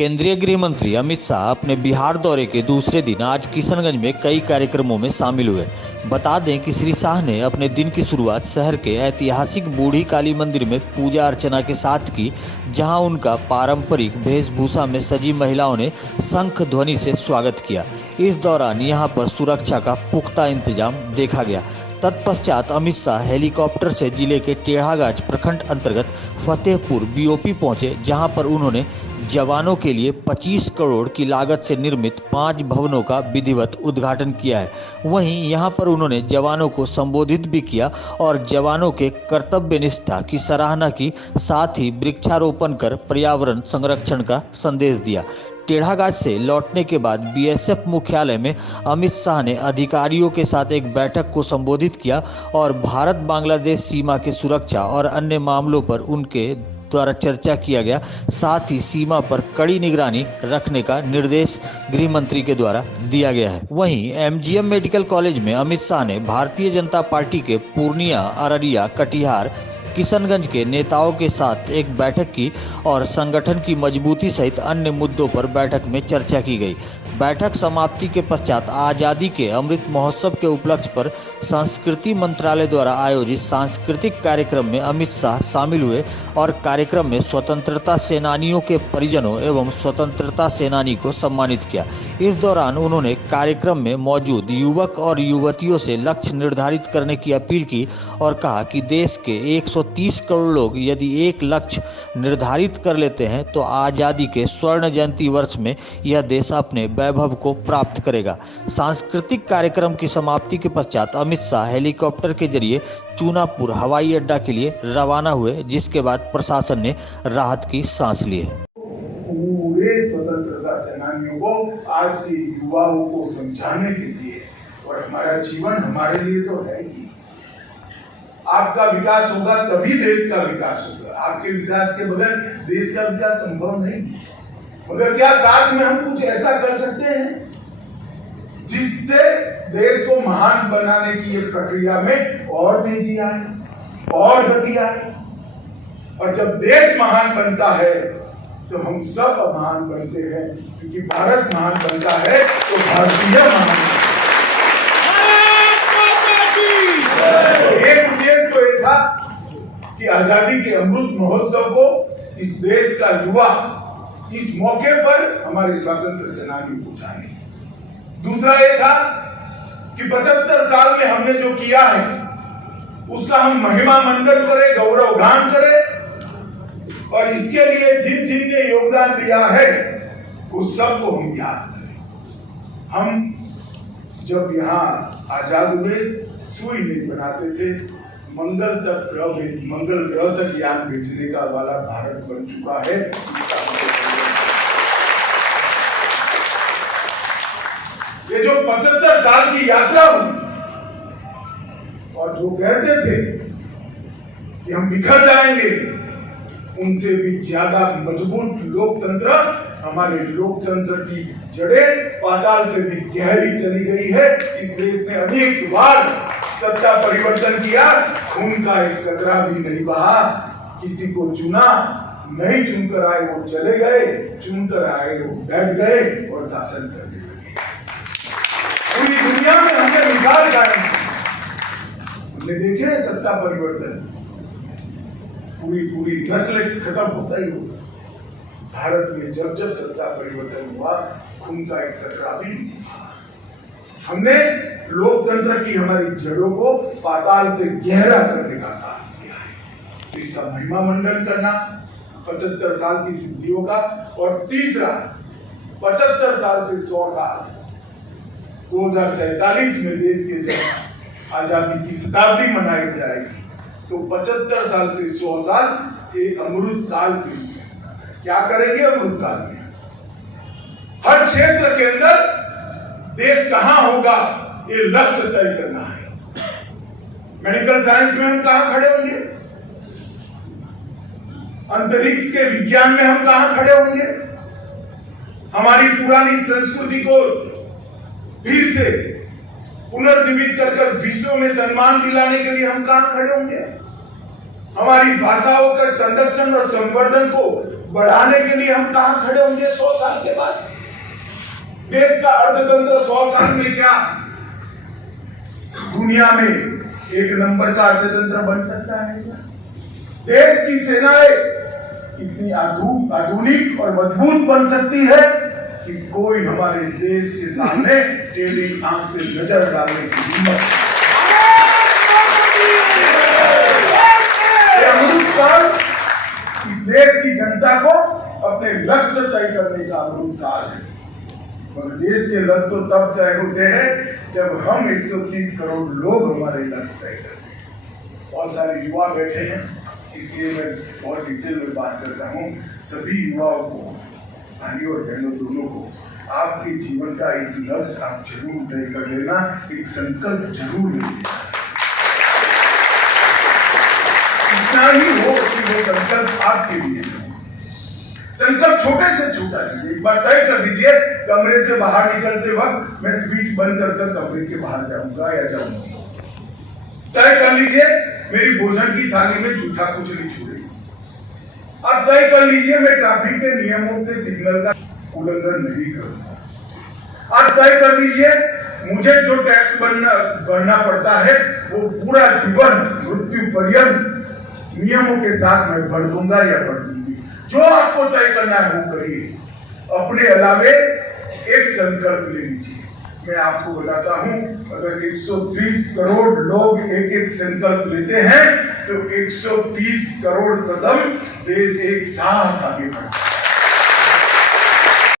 केंद्रीय गृह मंत्री अमित शाह अपने बिहार दौरे के दूसरे दिन आज किशनगंज में कई कार्यक्रमों में शामिल हुए। बता दें कि श्री शाह ने अपने दिन की शुरुआत शहर के ऐतिहासिक बूढ़ी काली मंदिर में पूजा अर्चना के साथ की, जहां उनका पारंपरिक वेशभूषा में सजी महिलाओं ने शंख ध्वनि से स्वागत किया। इस दौरान यहां पर सुरक्षा का पुख्ता इंतजाम देखा गया। तत्पश्चात अमित शाह हेलीकॉप्टर से जिले के टेढ़ागाछ प्रखंड अंतर्गत फतेहपुर बीओपी पहुंचे, जहां पर उन्होंने जवानों के लिए 25 करोड़ की लागत से निर्मित 5 भवनों का विधिवत उद्घाटन किया है। वहीं यहां पर उन्होंने जवानों को संबोधित भी किया और जवानों के कर्तव्य निष्ठा की सराहना की, साथ ही वृक्षारोपण कर पर्यावरण संरक्षण का संदेश दिया। टेढ़ागाछ से लौटने के बाद बीएसएफ मुख्यालय में अमित शाह ने अधिकारियों के साथ एक बैठक को संबोधित किया और भारत बांग्लादेश सीमा की सुरक्षा और अन्य मामलों पर उनके द्वारा चर्चा किया गया। साथ ही सीमा पर कड़ी निगरानी रखने का निर्देश गृह मंत्री के द्वारा दिया गया है। वहीं एमजीएम मेडिकल कॉलेज में अमित शाह ने भारतीय जनता पार्टी के पूर्णिया, अररिया, कटिहार, किशनगंज के नेताओं के साथ एक बैठक की और संगठन की मजबूती सहित अन्य मुद्दों पर बैठक में चर्चा की गई। बैठक समाप्ति के पश्चात आज़ादी के अमृत महोत्सव के उपलक्ष्य पर संस्कृति मंत्रालय द्वारा आयोजित सांस्कृतिक कार्यक्रम में अमित शाह शामिल हुए और कार्यक्रम में स्वतंत्रता सेनानियों के परिजनों एवं स्वतंत्रता सेनानी को सम्मानित किया। इस दौरान उन्होंने कार्यक्रम में मौजूद युवक और युवतियों से लक्ष्य निर्धारित करने की अपील की और कहा कि देश के 130 करोड़ लोग यदि एक लक्ष्य निर्धारित कर लेते हैं तो आज़ादी के स्वर्ण जयंती वर्ष में यह देश अपने वैभव को प्राप्त करेगा। सांस्कृतिक कार्यक्रम की समाप्ति के पश्चात अमित शाह हेलीकॉप्टर के जरिए चूनापुर हवाई अड्डा के लिए रवाना हुए, जिसके बाद प्रशासन ने राहत की सांस ली है। पूरे स्वतंत्रता सेनानियों को, आज के युवाओं को समझाने के लिए, और हमारा जीवन हमारे लिए तो है ही। आपका विकास होगा तभी देश का विकास होगा। आपके विकास के बगैर देश का विकास संभव नहीं। मगर क्या साथ में हम कुछ ऐसा कर सकते हैं जिससे देश को महान बनाने की ये प्रक्रिया में और तेजी आए, और गति आए। और जब देश महान बनता है तो हम सब महान बनते हैं, क्योंकि भारत महान बनता है तो भारतीय महान बनता है। एक उद्देश्य तो ये था कि आजादी के अमृत महोत्सव को इस देश का युवा इस मौके पर हमारे स्वतंत्र सेनानियों को जाने। दूसरा ये था कि 75 साल में हमने जो किया है उसका हम महिमा मंडन करें, गौरव गान करें, और इसके लिए जिन जिन ने योगदान दिया है उस सबको हम याद करें। हम जब यहाँ आजाद हुए सुई नहीं बनाते थे, मंगल ग्रह तक यान भेजने का वाला भारत बन चुका है। ये जो 75 साल की यात्रा हुई, और जो कहते थे कि हम बिखर जाएंगे, उनसे भी ज्यादा मजबूत लोकतंत्र, हमारे लोकतंत्र की जड़ें पाताल से भी गहरी चली गई है। इस देश ने अनेक बार सत्ता परिवर्तन किया, उनका एक कतरा भी नहीं बहा। किसी को चुना, नहीं चुनकर आए वो चले गए, चुनकर आए वो बैठ गए और शासन करने लगे। पूरी दुनिया में हमने मिसाल कायम की, हमने देखे सत्ता परिवर्तन, पूरी नस्ल खत्म होता ही होता। भारत में जब जब सत्ता परिवर्तन हुआ, उनका एक कतरा भी नहीं था। हमने लोकतंत्र की हमारी जड़ों को पाताल से गहरा करने का काम किया है। तो इसका महिमा मंडन करना 75 साल की सिद्धियों का, और तीसरा 75 साल से 100 साल 2047 में देश के जब आजादी की शताब्दी मनाई जाएगी, तो 75 साल से 100 साल एक अमृत काल के क्या करेंगे। अमृत काल में हर क्षेत्र के अंदर देश कहां होगा ये लक्ष्य तय करना है। मेडिकल साइंस में हम कहां खड़े होंगे, अंतरिक्ष के विज्ञान में हम कहां खड़े होंगे, हमारी पुरानी संस्कृति को फिर से पुनर्जीवित कर विश्व में सम्मान दिलाने के लिए हम कहां खड़े होंगे, हमारी भाषाओं का संरक्षण और संवर्धन को बढ़ाने के लिए हम कहां खड़े होंगे 100 साल के बाद? देश का अर्थतंत्र 100 साल में क्या दुनिया में एक नंबर का अर्थतंत्र बन सकता है क्या? देश की सेनाएं इतनी आधुनिक और मजबूत बन सकती है कि कोई हमारे देश के सामने टेढ़ी आंख से नजर डालने की हिम्मत। अमृत काल इस देश की जनता को अपने लक्ष्य तय करने का अमृत काल है। और देश के लक्ष्य तो तब तय होते हैं जब हम 130 करोड़ लोग हमारे लक्ष्य तय करते हैं। बहुत सारे युवा बैठे हैं, इसलिए मैं बहुत डिटेल में बात करता हूँ। सभी युवाओं को, भाइयों और बहनों दोनों को, आपके जीवन का एक लक्ष्य आप जरूर तय कर लेना, एक संकल्प जरूर लेना। इतना ही हो कि वो संकल्प आपके लिए हो। संकल्प छोटे से छोटा लीजिए। एक बार तय कर दीजिए, कमरे से बाहर निकलते वक्त मैं स्विच बंद कर कमरे के बाहर जाऊंगा या जाऊंगा। तय कर लीजिए, मेरी भोजन की थाली में जूठा कुछ नहीं छोड़ेगी। अब तय कर लीजिए, मैं ट्रैफिक के नियमों के सिग्नल का उल्लंघन नहीं करूंगा। अब तय कर लीजिए, मुझे जो टैक्स भरना पड़ता है वो पूरा जीवन मृत्यु पर्यंत नियमों के साथ मैं भर दूंगा या भर दूंगी। जो आपको तय करना है वो करिए। अपने अलावे एक संकल्प ले लीजिए। मैं आपको बताता हूं, अगर 130 करोड़ लोग एक एक संकल्प लेते हैं तो 130 करोड़ कदम देश एक साथ आगे बढ़ता है।